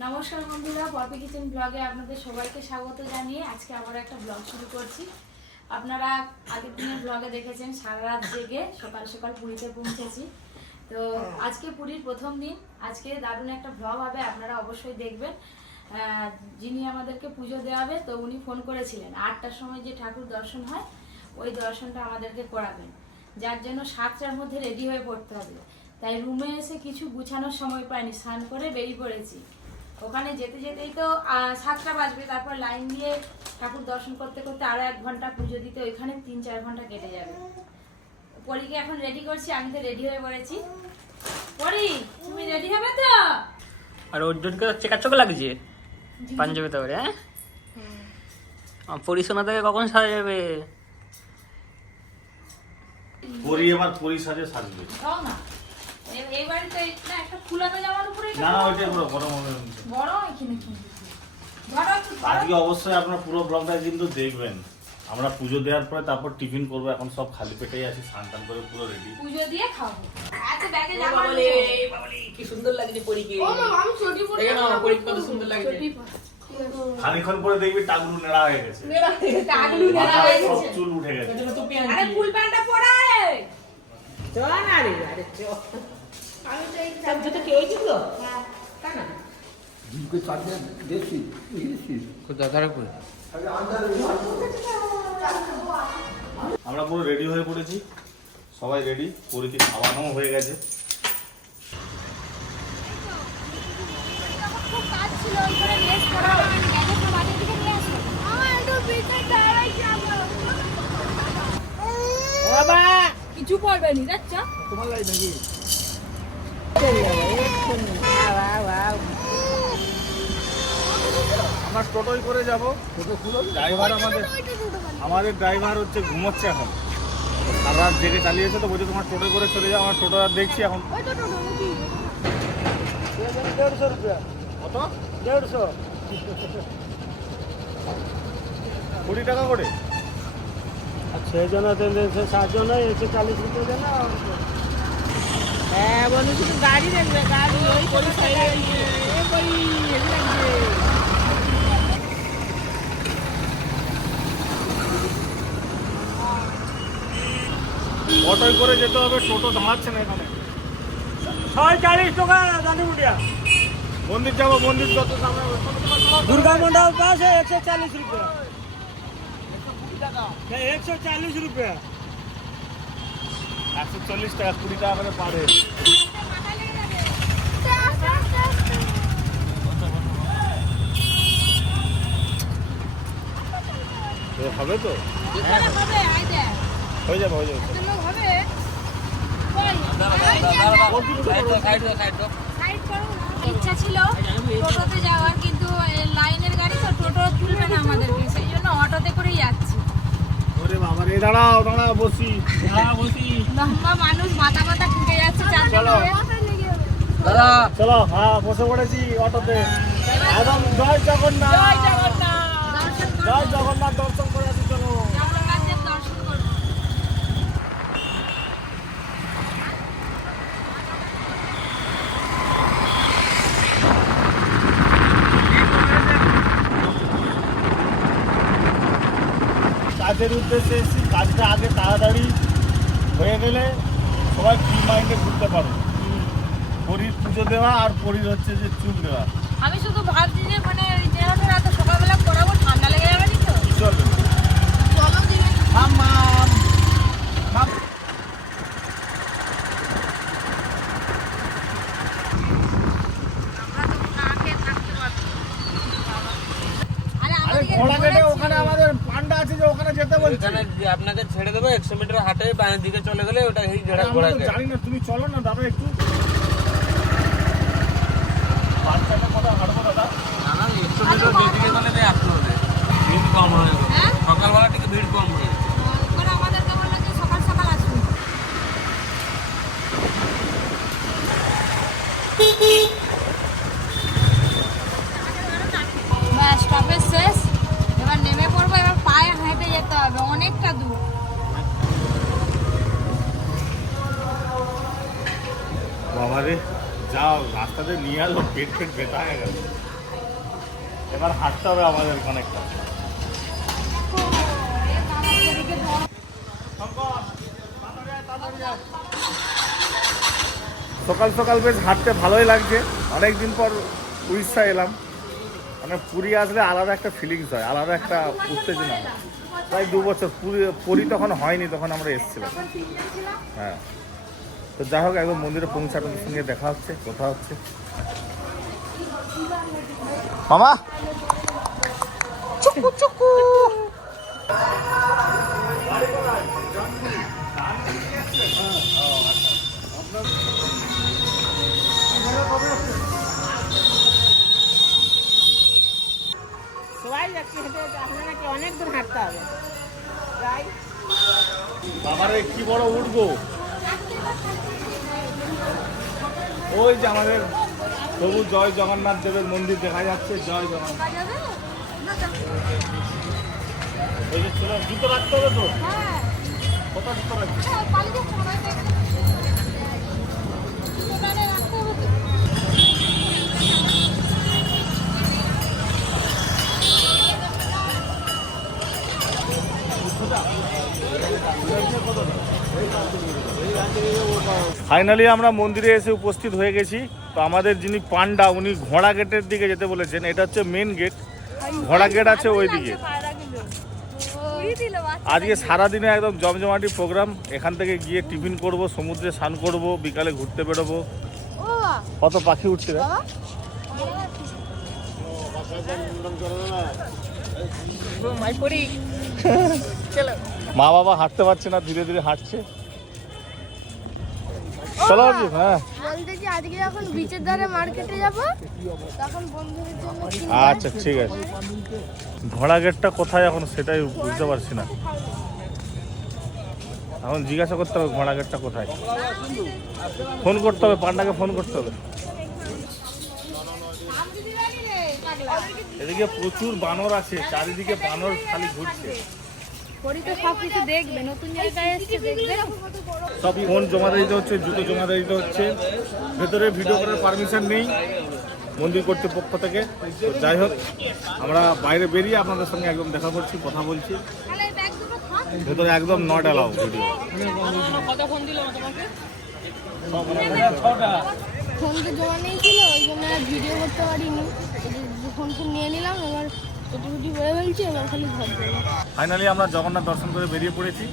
নমস্কার বন্ধুরা, poppy kitchen ব্লগে আপনাদের সবাইকে স্বাগত জানিয়ে আজকে আবার একটা ব্লগ শুরু করছি। আপনারা আগের দিনের ব্লগে দেখেছেন সারা রাত জেগে সকাল সকাল পুরীতে পৌঁছেছি। তো আজকে পুরীর প্রথম দিন, আজকে দারুণ একটা ব্লগ হবে, আপনারা অবশ্যই দেখবেন। যিনি আমাদেরকে পুজো দেওয়াবে, তো উনি ফোন করেছিলেন। আটটার সময় যে ঠাকুর দর্শন হয়, ওই দর্শনটা আমাদেরকে করাবেন। যার জন্য সাতটার মধ্যে রেডি হয়ে পড়তে হবে। তাই রুমে এসে কিছু গুছানোর সময় পাইনি, স্নান করে বেরিয়ে পড়েছি। ওখানে যেতে যেতেই তো সাতটা বাজবে তারপর লাইন দিয়ে ঠাকুর দর্শন করতে করতে আরও এক ঘণ্টা পুজো দিতে ওইখানে তিন চার ঘণ্টা কেটে যাবে। পরীকে এখন রেডি করছি আমি তো রেডি হয়ে পড়েছি। পরি তুমি রেডি হবে তো? আর অর্জুনকে চেকাচক লাগছে? পাঞ্জাবিতে করে হ্যাঁ? আর পরিসোনা থেকে কখন সাজা যাবে পরি এবার পরি সাজে সাজবে। না এ- এই বাড়িতে না একটা না না ওইটাই পুরো গরম আজকে অবশ্যই আপনার পুরো ব্লগটা কিন্তু দেখবেন। আমরা পুজো দেওয়ার পরে তারপর টিফিন করব এখন সব খালি পেটেই আছি স্নান টান করে পুরো রেডি পুজো দিয়ে খাব কত সুন্দর লাগছে। খানিক্ষণ পরে। দেখবি টাগলু নেড়া হয়ে গেছে। চুল উঠে গেছে। আমরা পুরো রেডি হয়ে পড়েছি। সবাই রেডি পরীকে খাওয়ানো হয়ে গেছে। কিছু পড়বে নি যাচ্ছ? আমরা টোটোই করে যাব। ড্রাইভার আমাদের আমাদের ড্রাইভার হচ্ছে ঘুমোচ্ছে এখন। সারা রাত জেগে চালিয়েছে তো, বলছে তোমার টোটো করে চলে যাও, আমার টোটো আর দেখছি এখন। দেড়শো রুপিয়া কত? দেড়শো কুড়ি টাকা করে। আর ছয় জন দেন সে সাত জন একশো চালিশ রুপিয়া না। হ্যাঁ বন্ধু শুধু গাড়ি দেখবে গাড়ি ওই করে সাইডে এ কই হেভি লাগছে অটোয় করে যেতে হবে টোটো দাঁড়াচ্ছে না এখানে ছয় চালিশ টাকা দানি মুটিয়া মন্দির যাবো মন্দির যত সামনে হবে। दुर्गा मंडप पास है एक सौ चालीस रुपया नहीं एक सौ चालीस रुपया একশো চল্লিশ টাকা, কুড়ি টাকা করে হবে তো? আই দেখ হয়ে যাবে হয়ে যাবে। ইচ্ছা ছিল টোটোতে যাওয়ার, কিন্তু লাইনের গাড়ি তো টোটো তুলবে না আমাদেরকে সেই জন্য অটোতে করেই যাচ্ছি দাঁড়াও দাঁড়াও বসি লম্বা মানুষ মাথা মাথা যাচ্ছে চলো। চলো। হ্যাঁ বসে পড়েছি অটোতে। একদম জয় জগন্নাথ। জয় জগন্নাথ। দর্শন করে আসি চলো। কাজের উদ্দেশ্যে এসেছি। কাজটা আগে তাড়াতাড়ি হয়ে গেলে সবাই ফ্রি মাইন্ডে ঘুরতে পারো। পরীর পুজো দেওয়া আর পরীর হচ্ছে যে চুল দেওয়া। আমি শুধু ভাবছি যে মানে সকালবেলা করাবো ঠান্ডা লেগে যাবে নি তো কি চলবে চলো দিবে মাম মাম মাম আরে আরে আমাদেরকে ঘোড়া গেটে বলেছি। ওখানে আমাদের পান্ডা আছে যে ওখানে যেতে বলছে এখানে আপনাকে ছেড়ে দেবো একশো মিটার হাটে বাঁয়ের দিকে চলে গেলে ওটা এই ঘোড়া তো জানি না তুমি চলো না দাদা একটু। বাচ্চাটা কথা হাঁটবো দাদা? না না একশো মিটার বেশি গেলে আসতে হবে। ভিড় কম হয়ে যাবে। হ্যাঁ? সকালবেলা থেকে ভিড় কম হয়ে যাবে ওখানে আমাদেরকে বলল যে সকাল সকাল আসুন ব্যাস স্টপেজ শেষ এবার নেমে পড়ব এবার পায়ে হেঁটে যেতে হবে অনেকটা দূর বাচ্চাদের নিয়ে আলো হয়ে গেল এবার হাঁটতে হবে আমাদের অনেকটা। সকাল সকাল বেশ হাঁটতে ভালোই লাগছে। অনেক দিন পর উড়িষ্যা এলাম। মানে পুরী আসলে আলাদা একটা ফিলিংস হয়, আলাদা একটা উত্তেজনা। প্রায় দু বছর পুরী পুরী তখন হয়নি, তখন আমরা এসেছিলাম। হ্যাঁ। তো যাই হোক, একদম মন্দিরে পৌঁছে আপনাদের সঙ্গে দেখা হচ্ছে, কথা হচ্ছে। মামা? সবাই যাচ্ছে হেঁটে হেঁটে আপনারা কি অনেক দূর হাঁটতে হবে বাবারে কি বড় উঠবো? ওই যে আমাদের প্রভু, জয় জগন্নাথ দেবের মন্দির দেখা যাচ্ছে, জয় জগন্নাথ। ফাইনালি আমরা মন্দিরে এসে উপস্থিত হয়ে গেছি। তো আমাদের যিনি পান্ডা উনি ঘোড়া গেটের দিকে যেতে বলেছেন। এটা হচ্ছে মেন গেট ঘোড়া গেট আছে ওই দিকে। আজকে সারাদিনে একদম জমজমাটি প্রোগ্রাম এখান থেকে গিয়ে টিফিন করব সমুদ্রে স্নান করব বিকালে ঘুরতে বেরোবো। কত পাখি উঠছে মা বাবা হাঁটতে পারছে না ধীরে ধীরে হাঁটছে। চলো হ্যাঁ। বলতেছি আজকে যখন বিচের ধারে মার্কেটে যাব তখন বন্ধুদের জন্য আচ্ছা ঠিক আছে। ঘোড়া গেটটা কোথায় এখন সেটাই বুঝতে পারছি না। এখন জিজ্ঞাসা করতে হবে ঘোড়া গেটটা কোথায়। ফোন করতে হবে পান্ডাকে ফোন করতে হবে। এদিকে প্রচুর বানর আছে চারিদিকে বানর খালি ঘুরছে। তো সব কিছু দেখবে নতুন জায়গায় এসে দেখবে। সব ফোন জমা দিতে হচ্ছে জুতো জমা দিতে হচ্ছে। ভেতরে ভিডিও করার পারমিশন নেই মন্দির কর্তৃপক্ষ থেকে। যাই হোক আমরা বাইরে বেরিয়ে আপনাদের সঙ্গে একদম দেখা করছি কথা বলছি। ভেতরে একদম নট অ্যালাউ ভিডিও ফোন তো জমা নেই ছিল ওই জন্য ভিডিও করতে পারিনি। ফোন ফোন নিয়ে নিলাম এবার ছুটি বলে ফেলছি এবার খালি ঘর ফাইনালি আমরা জগন্নাথ দর্শন করে বেরিয়ে পড়েছি।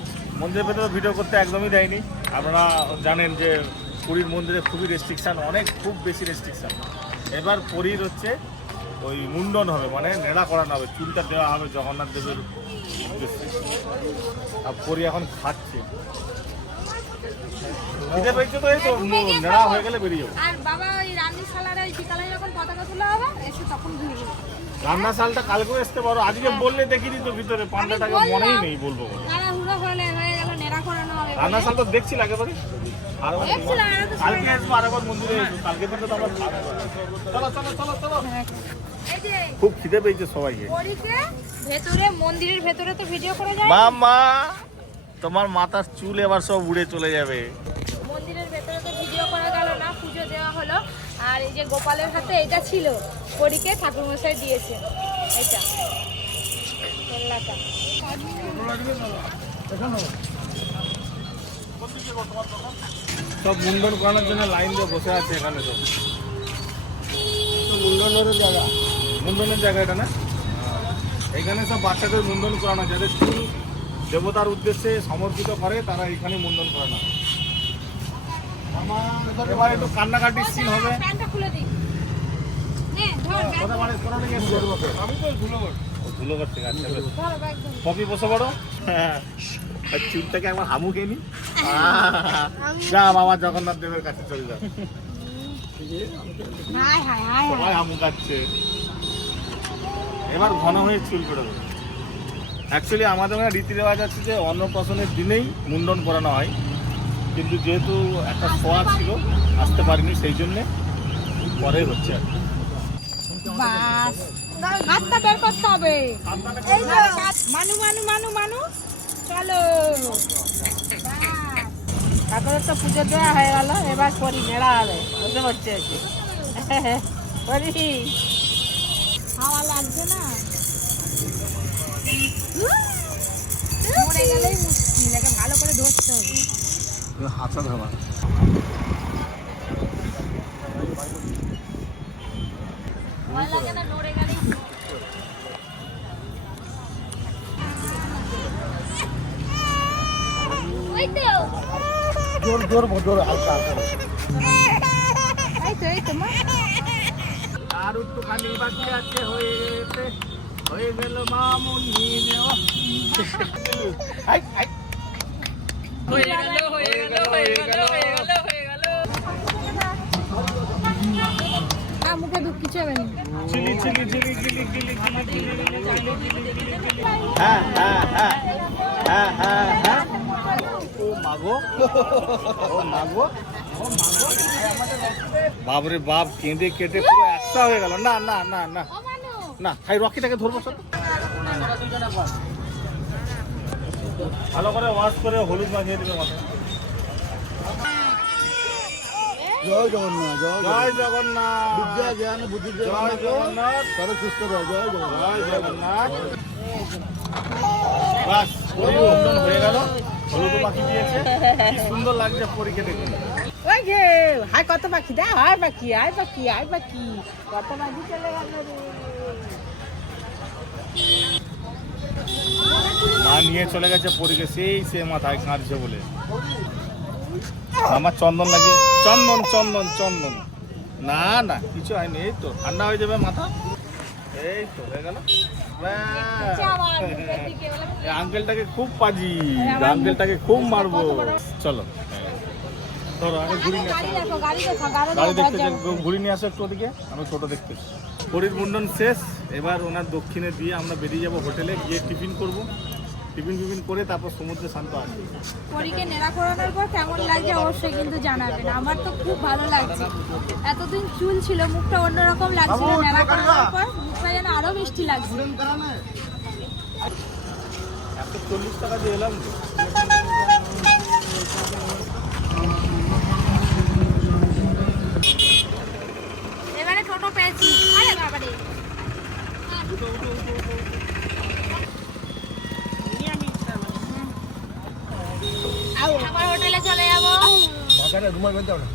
মন্দিরের ভেতরে ভিডিও করতে একদমই দেয়নি। আপনারা জানেন যে পুরীর মন্দিরে খুবই রেস্ট্রিকশান অনেক খুব বেশি রেস্ট্রিকশান এবার পুরীর হচ্ছে ওই মুন্ডন হবে মানে নেড়া করানো হবে চুলটা দেওয়া হবে জগন্নাথ দেবের আর পরি এখন খাচ্ছে। খিদে পেয়েছে তো এই তো নেড়া হয়ে গেলে বেরিয়ে যাব। আর বাবা ওই রান্নিশালার ওই বিকালে যখন পতাকা তোলা হবে এসে তখন ঘুরবো। রান্না সালটা কালকেও আসতে পারো আজকে বললে দেখিনি তো ভিতরে পান্ডাটাকে মনেই নেই বলব হয়ে রান্না সাল তো দেখছিল একেবারে আর কালকে আসব আরেকবার মন্দিরে কালকে থেকে তো আমরা চলো চলো চলো চলো। খুব খিদে পেয়েছে সবাইকে। ভেতরে মন্দিরের ভেতরে তো ভিডিও করা যায়। মামা তোমার মাথার চুল এবার সব উড়ে চলে যাবে মন্দিরের ভেতরে তো ভিডিও করা গেল না পুজো দেওয়া হলো আর এই যে গোপালের হাতে এটা ছিল পরীকে ঠাকুরমশাই দিয়েছে এটা। সব মুন্ডন করানোর জন্য লাইন দিয়ে বসে আছে এখানে সব। মুন্ডনের জায়গা। মুন্ডনের জায়গা এটা না? এখানে সব বাচ্চাদের মুন্ডন করানো যাদের চুল দেবতার উদ্দেশ্যে সমর্পিত করে তারা এখানে মুন্ডন করানো এবার একটু কান্নাকাটির সিন হবে। প্যান্টটা খুলে দিই। নে ধর ব্যাগ কোথায় মানে? আমি তো ধুলোগড় ধুলোগড় থেকে আচ্ছা বসে পড়ো হ্যাঁ আর চুলটাকে একবার হামু খেয়ে নি। যা বাবা জগন্নাথ দেবের কাছে চলে যা হাই হাই হাই সবাই হামু খাচ্ছে। এবার ঘন হয়ে চুল করে দেবো। অ্যাকচুয়ালি আমাদের রীতি রেওয়াজ আছে যে অন্নপ্রাশনের দিনেই মুন্ডন করানো হয়। কিন্তু যেহেতু একটা শোয়া ছিল, আসতে পারিনি সেই জন্যে পরে হচ্ছে আর তো পুজো দেওয়া হয়ে গেল, এবার পরি মেলা হবে, বুঝতে পারছি আর কি। পরি। হাওয়া লাগছে না? ভালো করে ধরতে হবে। ওই তো জোর জোর জোর হালকা হালকা এই তো হয়ে গেল মামুনি হয়ে গেল, হয়ে কিছু হবে না চিলি চিলি চিলি চিলি চিলি চিলি চিলি। হ্যাঁ হ্যাঁ হ্যাঁ হ্যাঁ হ্যাঁ হ্যাঁ। ও মাগো ও মাগো ও বাপরে বাপ কেঁদে কেটে পুরো একটা হয়ে গেল। না না না না। না খাই রকিটাকে ধরবো সব ভালো করে ওয়াশ করে হলুদ মাখিয়ে দিবে মাথায়। জয় জগন্নাথ জয় জগন্নাথ। বিদ্যা জ্ঞান বুদ্ধি জয় জগন্নাথ। তারা সুস্থ রয় জয় জগন্নাথ। জয় জগন্নাথ। বাস হয়ে গেল। হলুদ পাখি দিয়েছে। সুন্দর লাগছে পরীকে দেখুন ওই যে হাই কত পাখি দা হাই পাখি হাই পাখি হাই পাখি। কত পাখি চলে গেল মা নিয়ে চলে গেছে পরীকে সেই সে মাথায় কাঁদছে বলে। আমার চন্দন লাগে। চন্দন চন্দন চন্দন। না না কিছু হয়নি এই তো ঠান্ডা হয়ে যাবে মাথা। এই তো হয়ে গেল। আঙ্কেলটাকে খুব পাজি আঙ্কেলটাকে খুব মারবো। চলো। ধরো আগে ঘুরি নিয়ে গাড়ি দেখো গাড়ি দেখো গাড়ি গাড়ি দেখতে দেখো ঘুরি নিয়ে আসো একটু ওদিকে আমি টোটো দেখতে পরির মুন্ডন শেষ এবার ওনার দক্ষিণে দিয়ে আমরা বেরিয়ে যাব হোটেলে গিয়ে টিফিন করব। টিফিন টিফিন করে তারপর সমুদ্রে শান্ত আসবে পরীকে নেড়া করানোর পর কেমন লাগছে অবশ্যই কিন্তু জানাবেন। আমার তো খুব ভালো লাগছে। এতদিন চুল ছিল মুখটা অন্যরকম লাগছিল নেড়া করানোর পর মুখটা যেন আরও মিষ্টি লাগছে। একশো চল্লিশ টাকা দিয়ে এলাম তো এবারে টোটো পেয়েছি আরে বাবারে আবার হোটেলে চলে যাব মাথাটা রুমাল বেঁধে না।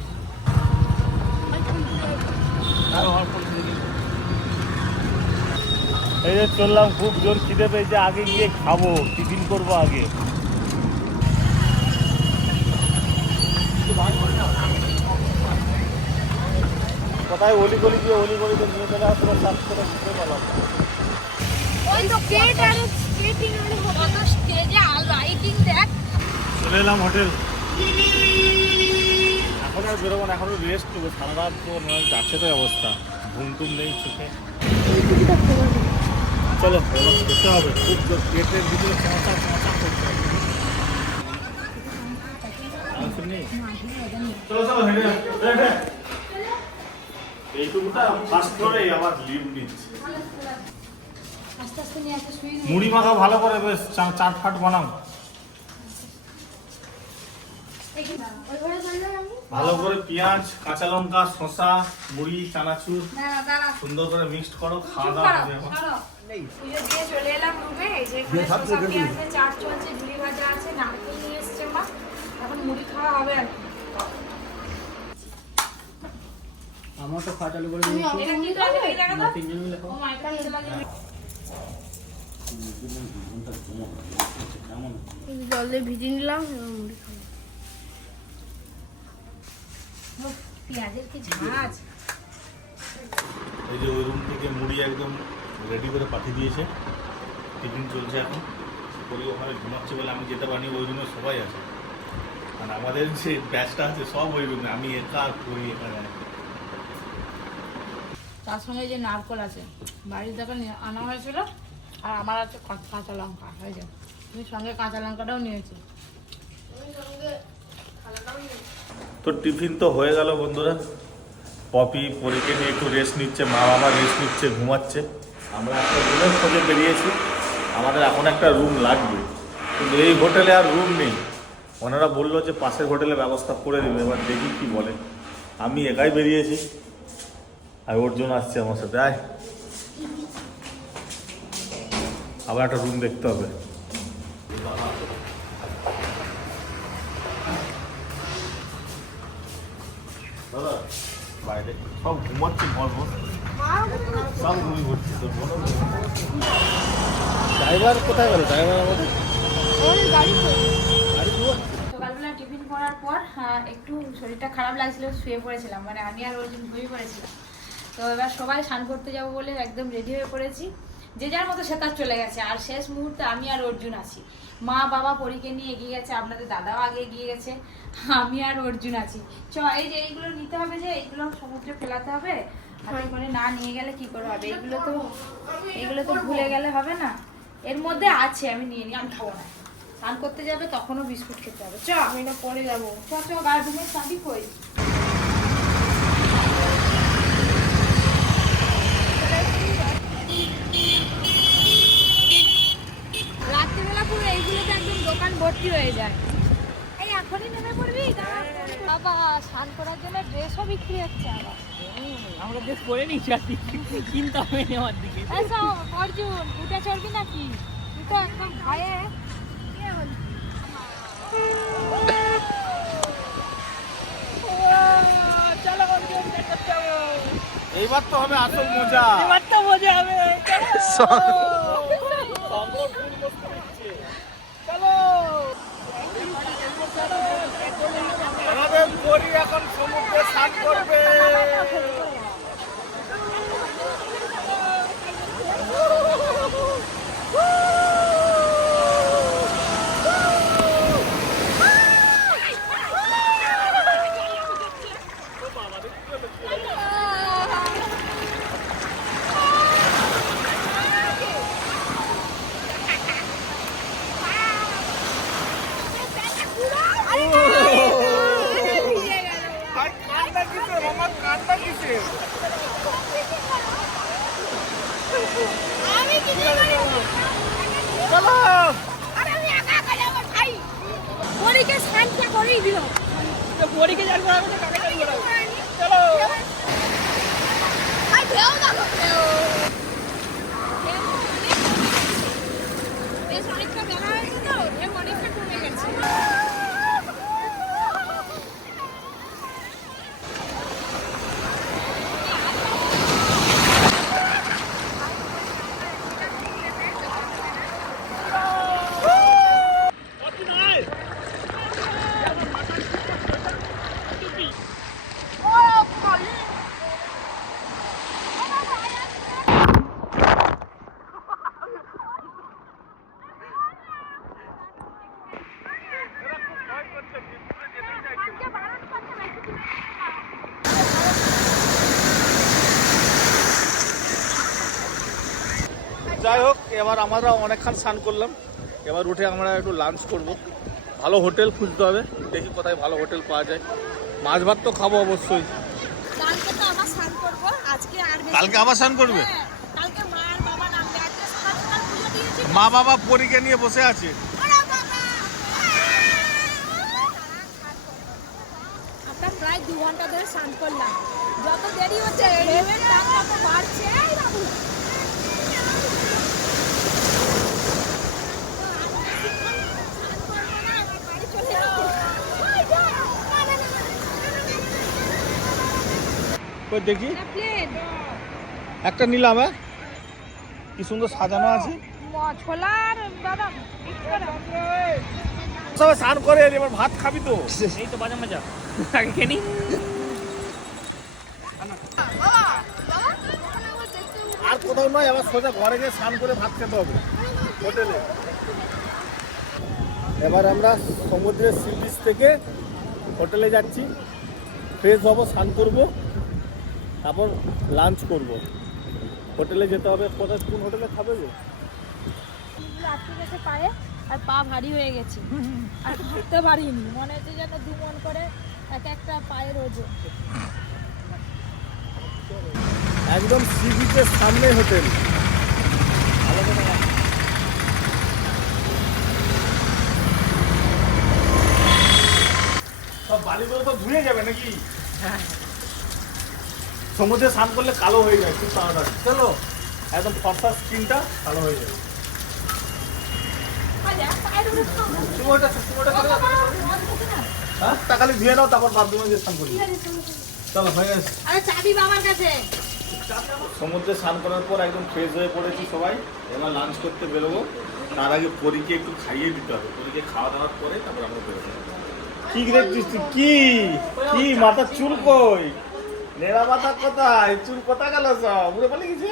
এই যে চললাম খুব জোর খিদে পেয়েছে আগে গিয়ে খাব টিফিন করব আগে। কোথায় অলি গলি গিয়ে অলি গলিতে নিয়ে চলে আসলে সাত করে ঘুরে পেলাম চলে এলাম হোটেল আর বেরোবো এখন রেস্ট নেব সারা রাত তো যাচ্ছে তো অবস্থা। ঘুম টুম নেই চোখে। চলো খেতে হবে। খুব পেটের ভিতরে নিয়ে আসতে শুয়ে মুড়ি মাখা ভালো করে বেশ চাট ফাট বানাও। ভালো করে পেঁয়াজ কাঁচা লঙ্কা শসা মুড়ি চানাচুর সুন্দর করে মিক্সড করো খাওয়া দাওয়া হবে এখন। সরো। চলে এলাম রুমে যে এখানে চাট চলছে ঝুড়ি ভাজা আছে নারকেল নিয়ে এসছে মা। এখন মুড়ি খাওয়া হবে আর আমার তো করে? তিনজন মিলে জল দিয়ে ভিজিয়ে নিলাম মুড়ি খাব। পেঁয়াজের কি ঝাঁজ। এই যে ওই রুম থেকে মুড়ি একদম রেডি করে পাঠিয়ে দিয়েছে। টিফিন চলছে এখন। করি ওখানে ঘুমাচ্ছে বলে আমি যেতে পারিনি ওই রুমে সবাই আছে। আর আমাদের যে ব্যাচটা আছে সব ওই রুমে আমি একা আর করি এখানে তার সঙ্গে যে নারকল আছে বাড়ির থেকে নিয়ে আনা হয়েছিল আর আমার আছে কাঁচা লঙ্কা হয়ে যায় আমি সঙ্গে কাঁচা লঙ্কাটাও নিয়েছি। তো টিফিন তো হয়ে গেল বন্ধুরা। পপি, পরীকে নিয়ে একটু রেস্ট নিচ্ছে, মা বাবা রেস্ট নিচ্ছে, ঘুমাচ্ছে। আমরা একটা রুমের খোঁজে বেরিয়েছি। আমাদের এখন একটা রুম লাগবে। কিন্তু এই হোটেলে আর রুম নেই। ওনারা বলল যে পাশের হোটেলে ব্যবস্থা করে দেবে, এবার দেখি কি বলে। আমি একাই বেরিয়েছি। আর অর্জুন আসছে আমার সাথে। আয়। আবার একটা রুম দেখতে হবে। বাইরে সব ঘুমাচ্ছে বলব সব ঘুমি ঘুরছে তোর বলো ড্রাইভার কোথায় গেল? ড্রাইভার আমাদের? সকালবেলা টিফিন করার পর একটু শরীরটা খারাপ লাগছিল শুয়ে পড়েছিলাম। মানে আমি আর ওই দিন ঘুমিয়ে পড়েছিলাম। তো এবার সবাই স্নান করতে যাব বলে একদম রেডি হয়ে পড়েছি। যে যার মতো সে তার চলে গেছে। আর শেষ মুহূর্তে আমি আর অর্জুন আছি। মা বাবা পরীকে নিয়ে এগিয়ে গেছে আপনাদের দাদাও আগে এগিয়ে গেছে আমি আর অর্জুন আছি। চ এই যে এইগুলো নিতে হবে যে এইগুলো সমুদ্রে ফেলাতে হবে। হাতে করে না নিয়ে গেলে কি করে হবে? এগুলো তো এগুলো তো ভুলে গেলে হবে না। এর মধ্যে আছে আমি নিয়ে নিই আমি খাব না। স্নান করতে যাবে তখনও বিস্কুট খেতে হবে। চ আমি না পরে যাব। চ চ গার্ডেনের চাবি কই রাত্রিবেলা পুরো এইগুলোতে একদম দোকান ভর্তি হয়ে যায়। এই এখনই নেমে পড়বি? দাঁড়া, বাবা স্নান করার জন্য ড্রেসও বিক্রি হচ্ছে আবার। আমরা বেশ করে নিচ্ছি আর কি। কিনতে হবে নেওয়ার দিকে। অর্জুন উঠে চড়বি নাকি? তুই তো একদম ভয়ে। চলো অর্জুন এইবার তো হবে আসল মজা। এবার তো মজা হবে। পরি এখন সমুদ্রে স্নান করবে আর কান্না কিসে মামা কান্না কিসে চলো পরীকে স্নানটা করেই দিল পরীকে জানব আমাকে কাকে জানব চলো আর ঢেউ দেখো ঢেউ বেশ অনেকটা দেখা হয়েছে তো ঢেউ অনেকটা কমে গেছে যাই হোক এবার আমরা অনেকক্ষণ স্নান করলাম। এবার উঠে আমরা একটু লাঞ্চ করব। ভালো হোটেল খুঁজতে হবে দেখি কোথায় ভালো হোটেল পাওয়া যায়। মাছ ভাত তো খাব অবশ্যই। কালকে তো আবার স্নান করব আজকে আর কালকে আবার স্নান করবে? হ্যাঁ, কালকে মা আর বাবা নামবে আজকে সকাল সকাল পুজো দিয়েছি। মা বাবা পরীকে নিয়ে বসে আছে। আমরা প্রায় দু ঘণ্টা ধরে স্নান করলাম। যত দেরি হচ্ছে বাড়ছে। বাবু তো আর বেশিক্ষণ স্নান করব না, এবার বাড়ি চলে যাব। ওই যা, না, না, না, না, ওই দেখি। একটা নিলাম হ্যাঁ? কি সুন্দর সাজানো আছে। সবাই স্নান করে এবার ভাত খাবি তো। এই তো বাজা মজা। আগে খেয়ে আর কোথাও নয় আবার সোজা ঘরে গিয়ে স্নান করে ভাত খেতে হবে। হোটেলে। এবার আমরা সমুদ্রের সি বিচ থেকে হোটেলে যাচ্ছি। ফ্রেশ হব স্নান করব। তারপর লাঞ্চ করব। হোটেলে যেতে হবে কোথায় কোন হোটেলে খাবে গো আটকে গেছে পায়ে আর পা ভারী হয়ে গেছে। আর হাঁটতে পারিনি মনে হচ্ছে যেন দু মন করে এক একটা পায়ের ওজন একদম সি বিচের সামনে হোটেল। সব বালিগুলো তো ধুয়ে যাবে নাকি? সমুদ্রে স্নান করলে কালো হয়ে যায় খুব তাড়াতাড়ি। চলো একদম ফর্সা স্কিনটা কালো হয়ে যাবে। হ্যাঁ? তাকালি ধুয়ে নাও তারপর বাথরুমে গিয়ে স্নান করি চলো হয়ে গেছে। চাবি বাবার কাছে। সমুদ্রে স্নান করার পর একদম ফ্রেশ হয়ে পড়েছি সবাই। এবার লাঞ্চ করতে বেরোবো। তার আগে পরীকে একটু খাইয়ে দিতে হবে। পরীকে খাওয়া দাওয়ার পরে তারপর আমরা বেরোবো। কি দেখছিস তুই কি? কি মাথার চুল কই? নেড়া মাথা কোথায়? চুল কোথা গেল সব? উড়ে পালিয়ে গেছে?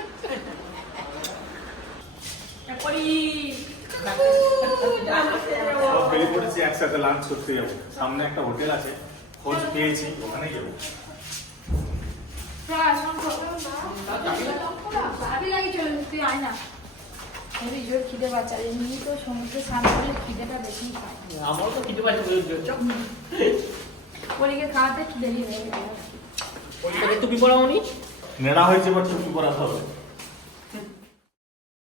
একসাথে লাঞ্চ করতে যাব। সামনে একটা হোটেল আছে খোঁজ পেয়েছি ওখানে যাব। খিদে পাচ্ছে এমনি তো সমুদ্রে স্নান করলে খিদেটা বেশি পায় আমারও তো কিছু পাচ্ছি পরীকে খাওয়াতে খিদে হয়ে গেল টুপি পরাও নি নেড়া হয়েছে এবার টুপি পরাতে হবে।